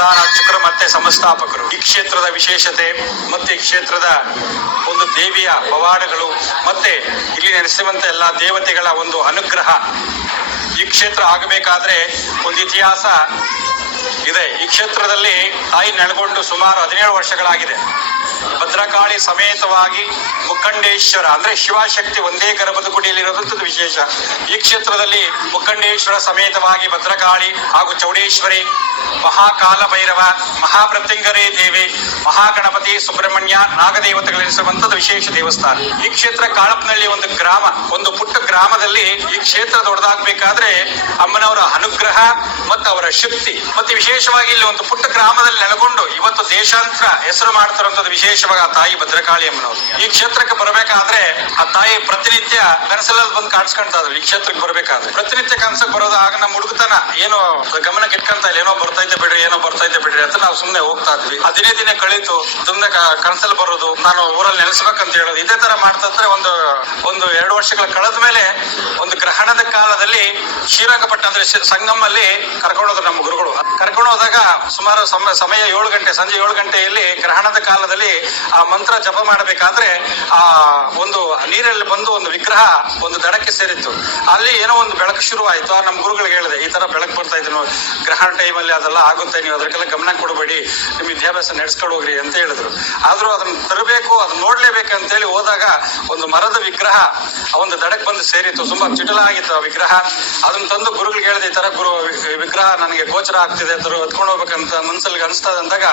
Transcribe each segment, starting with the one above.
ಪ್ರಧಾನ ಅರ್ಚಕರು ಮತ್ತೆ ಸಂಸ್ಥಾಪಕರು. ಈ ಕ್ಷೇತ್ರದ ವಿಶೇಷತೆ ಮತ್ತೆ ಈ ಕ್ಷೇತ್ರದ ಒಂದು ದೇವಿಯ ಪವಾಡಗಳು ಮತ್ತೆ ಇಲ್ಲಿ ನೆಲೆಸುವಂತ ಎಲ್ಲ ದೇವತೆಗಳ ಒಂದು ಅನುಗ್ರಹ ಈ ಕ್ಷೇತ್ರ ಆಗಬೇಕಾದ್ರೆ ಒಂದು ಇತಿಹಾಸ ಇದೆ. ಈ ಕ್ಷೇತ್ರದಲ್ಲಿ ತಾಯಿ ನೆಲೆಗೊಂಡು ಸುಮಾರು ಹದಿನೇಳು ವರ್ಷಗಳಾಗಿದೆ. ಭದ್ರಕಾಳಿ ಸಮೇತವಾಗಿ ಮುಖಂಡೇಶ್ವರ, ಅಂದ್ರೆ ಶಿವಶಕ್ತಿ ಒಂದೇ ಗರ್ಭದ ಗುಡಿಯಲ್ಲಿರೋದಂಥದ್ದು ವಿಶೇಷ. ಈ ಕ್ಷೇತ್ರದಲ್ಲಿ ಮುಖಂಡೇಶ್ವರ ಸಮೇತವಾಗಿ ಭದ್ರಕಾಳಿ ಹಾಗೂ ಚೌಡೇಶ್ವರಿ ಮಹಾಕಾಲ ಭೈರವ ಮಹಾಪ್ರತ್ಯಂಗರೇ ದೇವಿ, ಮಹಾಗಣಪತಿ ಸುಬ್ರಹ್ಮಣ್ಯ ನಾಗದೇವತೆಗಳಿರಿಸುವಂತದ್ದು ವಿಶೇಷ ದೇವಸ್ಥಾನ. ಈ ಕ್ಷೇತ್ರ ಕಾಳಪ್ಪನಹಳ್ಳಿ ಒಂದು ಗ್ರಾಮ, ಒಂದು ಪುಟ್ಟ ಗ್ರಾಮದಲ್ಲಿ ಈ ಕ್ಷೇತ್ರ ದೊಡ್ಡದಾಗಬೇಕಾದ್ರೆ ಅಮ್ಮನವರ ಅನುಗ್ರಹ ಮತ್ತು ಅವರ ಶಕ್ತಿ. ಮತ್ತೆ ವಿಶೇಷವಾಗಿ ಇಲ್ಲಿ ಒಂದು ಪುಟ್ಟ ಗ್ರಾಮದಲ್ಲಿ ನೆಲೆಗೊಂಡು ಇವತ್ತು ದೇಶಾಂತರ ಹೆಸರು ಮಾಡ್ತಿರುವಂತದ್ದು ವಿಶೇಷವಾಗಿ ಆ ತಾಯಿ ಭದ್ರಕಾಳಿ ಅಮ್ಮನವರು ಈ ಕ್ಷೇತ್ರಕ್ಕೆ ಬರಬೇಕಾದ್ರೆ ಆ ತಾಯಿ ಪ್ರತಿನಿತ್ಯ ಕನಸಲ್ಲಿ ಬಂದು ಕಾಣಿಸ್ಕೊಂತಾ ಇದ್ರು ಈ ಕ್ಷೇತ್ರಕ್ಕೆ ಬರಬೇಕಾದ್ರೆ. ಪ್ರತಿನಿತ್ಯ ಕನಸಕ್ಕೆ ಬರೋದು ಆಗ ನಮ್ಮ ಹುಡುಗತನ ಏನೋ ಗಮನಕ್ಕೆ ಇಟ್ಕೊಂತ ಇಲ್ಲ ಏನೋ ಬರ್ತೈತೆ ಬಿಡ್ರಿ, ಏನೋ ಬರ್ತೈತೆ ಬಿಡ್ರಿ ಅಂತ ನಾವು ಸುಮ್ಮನೆ ಹೋಗ್ತಾ ಇದ್ವಿ. ಆ ದಿನೇ ಕಳೀತು. ಸುಮ್ನೆ ಕ- ಕನಸಲ್ಲಿ ಬರೋದು. ನಾನು ಊರಲ್ಲಿ ನೆಲೆಸ್ಬೇಕಂತ ಹೇಳೋದು. ಇದೇ ತರ ಮಾಡ್ತಾ ಒಂದು ಒಂದು ಎರಡು ವರ್ಷಗಳ ಕಳೆದ ಮೇಲೆ ಒಂದು ಗ್ರಹಣದ ಕಾಲದಲ್ಲಿ ಶ್ರೀರಂಗಪಟ್ಟಣ ಶ್ರೀ- ಸಂಗಮಲ್ಲಿ ಕರ್ಕೊಂಡೋದ್ರು ನಮ್ಮ ಗುರುಗಳು. ಕರ್ಕೊಂಡು ಹೋದಾಗ ಸುಮಾರು ಸಮ- ಸಮಯ ಏಳು ಗಂಟೆ, ಸಂಜೆ ಏಳು ಗಂಟೆಯಲ್ಲಿ ಗ್ರಹಣದ ಕಾಲದಲ್ಲಿ ಆ ಮಂತ್ರ ಜಪ ಮಾಡಬೇಕಾದ್ರೆ ಆ ಒಂದು ನೀರಲ್ಲಿ ಬಂದು ಒಂದು ವಿಗ್ರಹ ಒಂದು ದಡಕ್ಕೆ ಸೇರಿತ್ತು. ಅಲ್ಲಿ ಏನೋ ಒಂದು ಬೆಳಕು ಶುರುವಾಯಿತು. ಆ ನಮ್ಮ ಗುರುಗಳಿಗೆ ಹೇಳಿದೆ, ಈ ತರ ಬೆಳಕು ಬರ್ತಾ ಇದ್ರು ಗ್ರಹಣ ಟೈಮಲ್ಲಿ ಅದೆಲ್ಲ ಆಗುತ್ತೆ, ನೀವು ಅದಕ್ಕೆಲ್ಲ ಗಮನ ಕೊಡಬೇಡಿ. ನಿಮ್ಮ ವಿದ್ಯಾಭ್ಯಾಸ ನಡೆಸ್ಕೊಂಡು ಹೋಗ್ರಿ, ಅಂತ ಹೇಳಿದ್ರು. ಆದ್ರೂ ಅದನ್ನ ತರಬೇಕು, ಅದನ್ನ ನೋಡ್ಲೇಬೇಕು ಅಂತೇಳಿ ಹೋದಾಗ ಒಂದು ಮರದ ವಿಗ್ರಹ ಒಂದು ದಡಕ್ಕೆ ಬಂದು ಸೇರಿತ್ತು. ತುಂಬಾ ಚಿಟಲ ಆಗಿತ್ತು ಆ ವಿಗ್ರಹ. ಅದನ್ನ ತಂದು ಗುರುಗಳಿಗೆ ಹೇಳಿದೆ, ಈ ತರ ಗುರು ವಿಗ್ರಹ ನನಗೆ ಗೋಚರ ಆಗ್ತಿದೆ ಅಂತ ಹೊತ್ಕೊಂಡು ಹೋಗ್ಬೇಕಂತ ಮನ್ಸಲ್ಲಿ ಅನಿಸ್ತದೆ ಅಂದಾಗ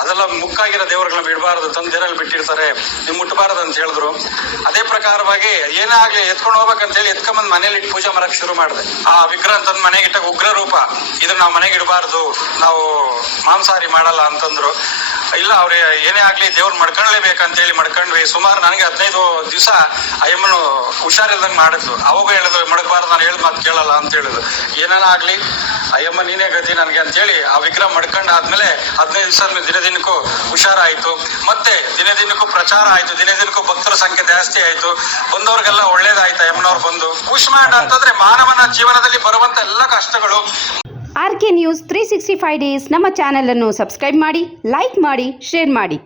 ಅದೆಲ್ಲ ಮುಕ್ಕಾಗಿರೋ ದೇವರುಗಳನ್ನ ಬಿಡಬಾರದು, ತಂದು ಬಿಟ್ಟಿರ್ತಾರೆ. ನೀವು ಮುಟ್ಟಬಾರದು ಅಂತ ಹೇಳಿದ್ರು. ಅದೇ ಪ್ರಕಾರವಾಗಿ ಏನೇ ಆಗ್ಲಿ ಎತ್ಕೊಂಡು ಹೋಗ್ಬೇಕಂತ ಹೇಳಿ ಎತ್ಕೊಂಬಂದ್ ಮನೇಲಿ ಇಟ್ಟು ಪೂಜೆ ಮಾಡಕ್ ಶುರು ಮಾಡಿದೆ. ಆ ವಿಗ್ರಹ ತನ್ನ ಮನೆಗೆ ಇಟ್ಟಾಗ ಉಗ್ರ ರೂಪ ಇದನ್ನ ನಾವು ಮನೆಗೆ ಇಡಬಾರ್ದು, ನಾವು ಮಾಂಸಾಹಾರಿ ಮಾಡಲ್ಲ ಅಂತಂದ್ರು. ಇಲ್ಲ ಅವ್ರ, ಏನೇ ಆಗ್ಲಿ ದೇವ್ರು ಮಡ್ಕೊಳ್ಳೇಬೇಕಂತ ಹೇಳಿ ಮಡ್ಕೊಂಡ್ವಿ. ಸುಮಾರು ನನಗೆ ಹದಿನೈದು ದಿವಸ ಅಯ್ಯಮ್ಮನು ಹುಷಾರಿಲ್ದಂಗ್ ಮಾಡಿದ್ಲು. ಅವಾಗ ಹೇಳಿದ್ರು ಮಡಗಬಾರ್ದು ಮಾತು ಕೇಳಲ್ಲ ಅಂತ ಹೇಳಿದ್ರು. ಏನೇನ ಆಗ್ಲಿ? ಅಯ್ಯಮ್ಮ, ನೀನೇ ಗತಿ ನನಗೆ ಅಂತ ಹೇಳಿ ಆ ವಿಗ್ರಹ ಮಡ್ಕೊಂಡ್ ಆದ್ಮೇಲೆ ಹದಿನೈದು ದಿವಸ ದಿನ ದಿನಕ್ಕೂ ಹುಷಾರಾಯ್ತು. ಮತ್ತೆ ದಿನ ದಿನಕ್ಕೂ ಪ್ರಚಾರ ಆಯ್ತು. ದಿನ ದಿನಕ್ಕೂ ಭಕ್ತರ ಸಂಖ್ಯೆ ಜಾಸ್ತಿ ಆಯ್ತು. ಬಂದವ್ರಿಗೆಲ್ಲ ಒಳ್ಳೇದಾಯ್ತು ಅಯ್ಯಮ್ಮನವ್ರು ಬಂದು. ಕೂಶ್ಮಾಂಡ್ ಅಂತಂದ್ರೆ ಮಾನವನ ಜೀವನದಲ್ಲಿ ಬರುವಂತ ಎಲ್ಲ ಕಷ್ಟಗಳು. R K news three sixty five days ನಮ್ಮ ಚಾನೆಲ್ ಅನ್ನು ಸಬ್ಸ್ಕ್ರೈಬ್ ಮಾಡಿ, ಲೈಕ್ ಮಾಡಿ, ಶೇರ್ ಮಾಡಿ.